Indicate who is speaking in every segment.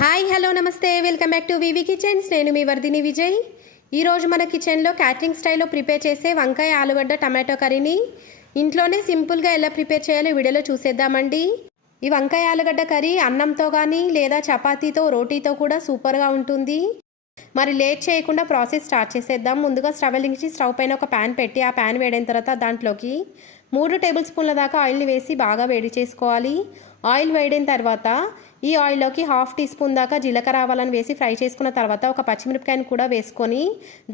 Speaker 1: Hi hello నమస్తే. Welcome back to VV Kitchens. నేను మీ వర్ధిని విజయ్. ఈరోజు మన కిచెన్లో క్యాటరింగ్ స్టైల్లో ప్రిపేర్ చేసే వంకాయ ఆలుగడ్డ టమాటో కర్రీని ఇంట్లోనే సింపుల్గా ఎలా ప్రిపేర్ చేయాలో వీడియోలో చూసేద్దామండి. ఈ వంకాయ ఆలుగడ్డ కర్రీ అన్నంతో కానీ లేదా చపాతీతో రోటీతో కూడా సూపర్గా ఉంటుంది. మరి లేట్ చేయకుండా ప్రాసెస్ స్టార్ట్ చేసేద్దాం. ముందుగా స్టవ్ వెలిగించి స్టవ్ పైన ఒక ప్యాన్ పెట్టి ఆ ప్యాన్ వేడైన తర్వాత దాంట్లోకి మూడు టేబుల్ స్పూన్ల దాకా ఆయిల్ని వేసి బాగా వేడి చేసుకోవాలి. ఆయిల్ వేడిన తర్వాత ఈ ఆయిల్లోకి హాఫ్ టీ స్పూన్ దాకా జీలకర్ర ఆవాలను వేసి ఫ్రై చేసుకున్న తర్వాత ఒక పచ్చిమిరపకాయను కూడా వేసుకొని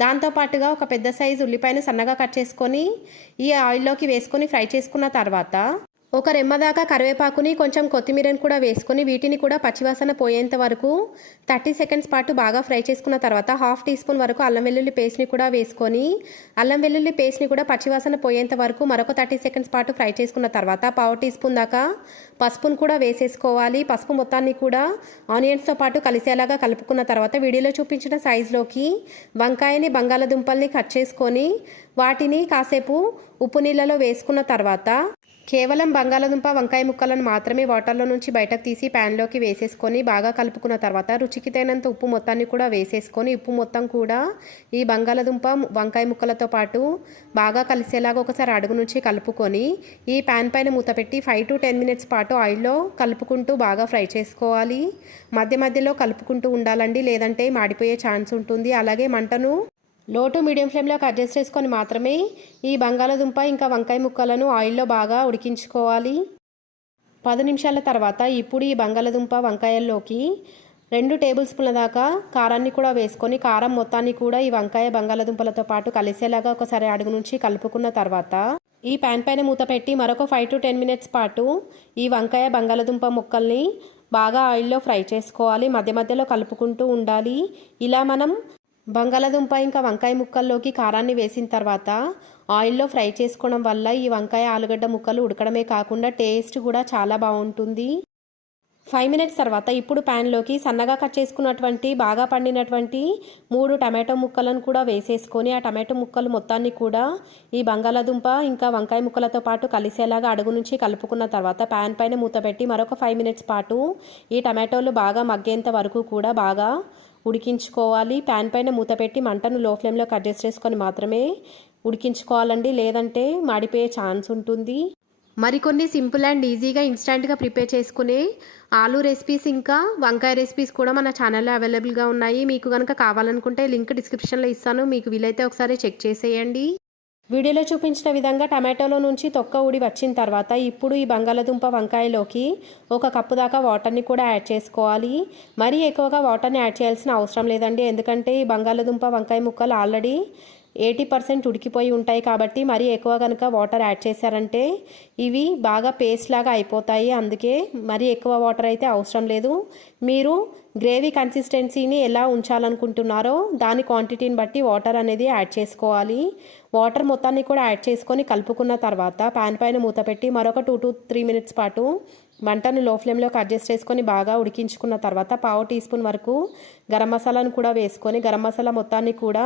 Speaker 1: దాంతోపాటుగా ఒక పెద్ద సైజు ఉల్లిపాయను సన్నగా కట్ చేసుకొని ఈ ఆయిల్లోకి వేసుకొని ఫ్రై చేసుకున్న తర్వాత ఒక రెమ్మదాకా కరివేపాకుని కొంచెం కొత్తిమీరని కూడా వేసుకొని వీటిని కూడా పచ్చివాసన పోయేంత వరకు థర్టీ సెకండ్స్ పాటు బాగా ఫ్రై చేసుకున్న తర్వాత హాఫ్ టీ స్పూన్ వరకు అల్లం వెల్లుల్లి పేస్ట్ని కూడా వేసుకొని అల్లం వెల్లుల్లి పేస్ట్ని కూడా పచ్చివాసన పోయేంత వరకు మరొక థర్టీ సెకండ్స్ పాటు ఫ్రై చేసుకున్న తర్వాత పావు టీ స్పూన్ దాకా పసుపును కూడా వేసేసుకోవాలి. పసుపు మొత్తాన్ని కూడా ఆనియన్స్తో పాటు కలిసేలాగా కలుపుకున్న తర్వాత వీడియోలో చూపించిన సైజులోకి వంకాయని బంగాళదుంపల్ని కట్ చేసుకొని వాటిని కాసేపు ఉప్పు నీళ్ళలో వేసుకున్న తర్వాత కేవలం బంగాళదుంప వంకాయ ముక్కలను మాత్రమే వాటర్లో నుంచి బయటకు తీసి ప్యాన్లోకి వేసేసుకొని బాగా కలుపుకున్న తర్వాత రుచికి తగినంత ఉప్పు మొత్తాన్ని కూడా వేసేసుకొని ఉప్పు మొత్తం కూడా ఈ బంగాళదుంప వంకాయ ముక్కలతో పాటు బాగా కలిసేలాగా ఒకసారి అడుగు నుంచి కలుపుకొని ఈ ప్యాన్ పైన మూత పెట్టి ఫైవ్ టు టెన్ మినిట్స్ పాటు ఆయిల్లో కలుపుకుంటూ బాగా ఫ్రై చేసుకోవాలి. మధ్య మధ్యలో కలుపుకుంటూ ఉండాలండి లేదంటే మాడిపోయే ఛాన్స్ ఉంటుంది. అలాగే మంటను లో టు మీడియం ఫ్లేమ్లోకి అడ్జస్ట్ చేసుకొని మాత్రమే ఈ బంగాళదుంప ఇంకా వంకాయ ముక్కలను ఆయిల్లో బాగా ఉడికించుకోవాలి. పది నిమిషాల తర్వాత ఇప్పుడు ఈ బంగాళదుంప వంకాయల్లోకి రెండు టేబుల్ స్పూన్ల దాకా కారాన్ని కూడా వేసుకొని కారం మొత్తాన్ని కూడా ఈ వంకాయ బంగాళదుంపలతో పాటు కలిసేలాగా ఒకసారి అడుగు నుంచి కలుపుకున్న తర్వాత ఈ ప్యాన్ పైన మూత పెట్టి మరొక ఫైవ్ టు టెన్ మినిట్స్ పాటు ఈ వంకాయ బంగాళదుంప ముక్కల్ని బాగా ఆయిల్లో ఫ్రై చేసుకోవాలి. మధ్య మధ్యలో కలుపుకుంటూ ఉండాలి. ఇలా మనం బంగాళదుంప ఇంకా వంకాయ ముక్కల్లోకి కారాన్ని వేసిన తర్వాత ఆయిల్లో ఫ్రై చేసుకోవడం వల్ల ఈ వంకాయ ఆలుగడ్డ ముక్కలు ఉడకడమే కాకుండా టేస్ట్ కూడా చాలా బాగుంటుంది. ఫైవ్ మినిట్స్ తర్వాత ఇప్పుడు ప్యాన్లోకి సన్నగా కట్ చేసుకున్నటువంటి బాగా పండినటువంటి మూడు టమాటో ముక్కలను కూడా వేసేసుకొని ఆ టమాటో ముక్కలు మొత్తాన్ని కూడా ఈ బంగాళాదుంప ఇంకా వంకాయ ముక్కలతో పాటు కలిసేలాగా అడుగు నుంచి కలుపుకున్న తర్వాత ప్యాన్ పైన మూత పెట్టి మరొక ఫైవ్ మినిట్స్ పాటు ఈ టమాటోలు బాగా మగ్గేంత వరకు కూడా బాగా ఉడికించుకోవాలి. ప్యాన్ పైన మూత పెట్టి మంటను లో ఫ్లేమ్లోకి అడ్జస్ట్ చేసుకొని మాత్రమే ఉడికించుకోవాలండి. లేదంటే మాడిపోయే ఛాన్స్ ఉంటుంది. మరికొన్ని సింపుల్ అండ్ ఈజీగా ఇన్స్టెంట్గా ప్రిపేర్ చేసుకునే ఆలూ రెసిపీస్ ఇంకా వంకాయ రెసిపీస్ కూడా మన ఛానల్లో అవైలబుల్గా ఉన్నాయి. మీకు కనుక కావాలనుకుంటే లింక్ డిస్క్రిప్షన్లో ఇస్తాను. మీకు వీలైతే ఒకసారి చెక్ చేసేయండి. వీడియోలో చూపించిన విధంగా టమాటోలో నుంచి తొక్క ఊడి వచ్చిన తర్వాత ఇప్పుడు ఈ బంగాళదుంప వంకాయలోకి ఒక కప్పు దాకా వాటర్ని కూడా యాడ్ చేసుకోవాలి. మరీ ఎక్కువగా వాటర్ని యాడ్ చేయాల్సిన అవసరం లేదండి. ఎందుకంటే ఈ బంగాళదుంప వంకాయ ముక్కలు ఆల్రెడీ ఎయిటీ పర్సెంట్ ఉడికిపోయి ఉంటాయి కాబట్టి మరీ ఎక్కువ కనుక వాటర్ యాడ్ చేశారంటే ఇవి బాగా పేస్ట్ లాగా అయిపోతాయి. అందుకే మరీ ఎక్కువ వాటర్ అయితే అవసరం లేదు. మీరు గ్రేవీ కన్సిస్టెన్సీని ఎలా ఉంచాలనుకుంటున్నారో దాని క్వాంటిటీని బట్టి వాటర్ అనేది యాడ్ చేసుకోవాలి. వాటర్ మొత్తాన్ని కూడా యాడ్ చేసుకొని కలుపుకున్న తర్వాత పాన్ పైన మూత పెట్టి మరొక టూ టు త్రీ మినిట్స్ పాటు మంటను లో ఫ్లేమ్లోకి అడ్జస్ట్ చేసుకొని బాగా ఉడికించుకున్న తర్వాత పావు టీ స్పూన్ వరకు గరం మసాలాను కూడా వేసుకొని గరం మసాలా మొత్తాన్ని కూడా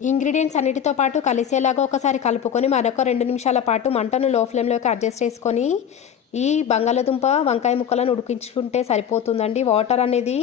Speaker 1: ఇంగ్రీడియంట్స్ అన్నిటితో పాటు కలిసేలాగా ఒకసారి కలుపుకొని మరొక రెండు నిమిషాల పాటు మంటను లో ఫ్లేమ్లోకి అడ్జస్ట్ చేసుకొని ఈ బంగాళదుంప వంకాయ ముక్కలను ఉడికించుకుంటే సరిపోతుందండి. వాటర్ అనేది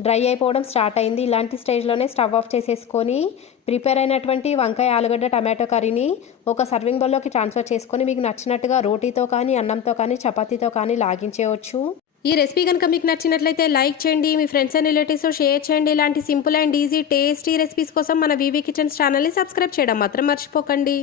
Speaker 1: డ్రై అయిపోవడం స్టార్ట్ అయింది. ఇలాంటి స్టేజ్లోనే స్టవ్ ఆఫ్ చేసేసుకొని ప్రిపేర్ అయినటువంటి వంకాయ ఆలుగడ్డ టమాటో కర్రీని ఒక సర్వింగ్ బౌల్లోకి ట్రాన్స్ఫర్ చేసుకొని మీకు నచ్చినట్టుగా రోటీతో కానీ అన్నంతో కానీ చపాతీతో కానీ లాగించేయవచ్చు ఈ రెసిపీ కనుక మీకు నచ్చినట్లయితే లైక్ చేయండి మీ ఫ్రెండ్స్ అండ్ రిలేటివ్స్తో షేర్ చేయండి. ఇలాంటి simple and easy tasty recipes కోసం మన వీవీ కిచెన్స్ ఛానల్ని సబ్స్క్రైబ్ చేయడం మాత్రం మర్చిపోకండి.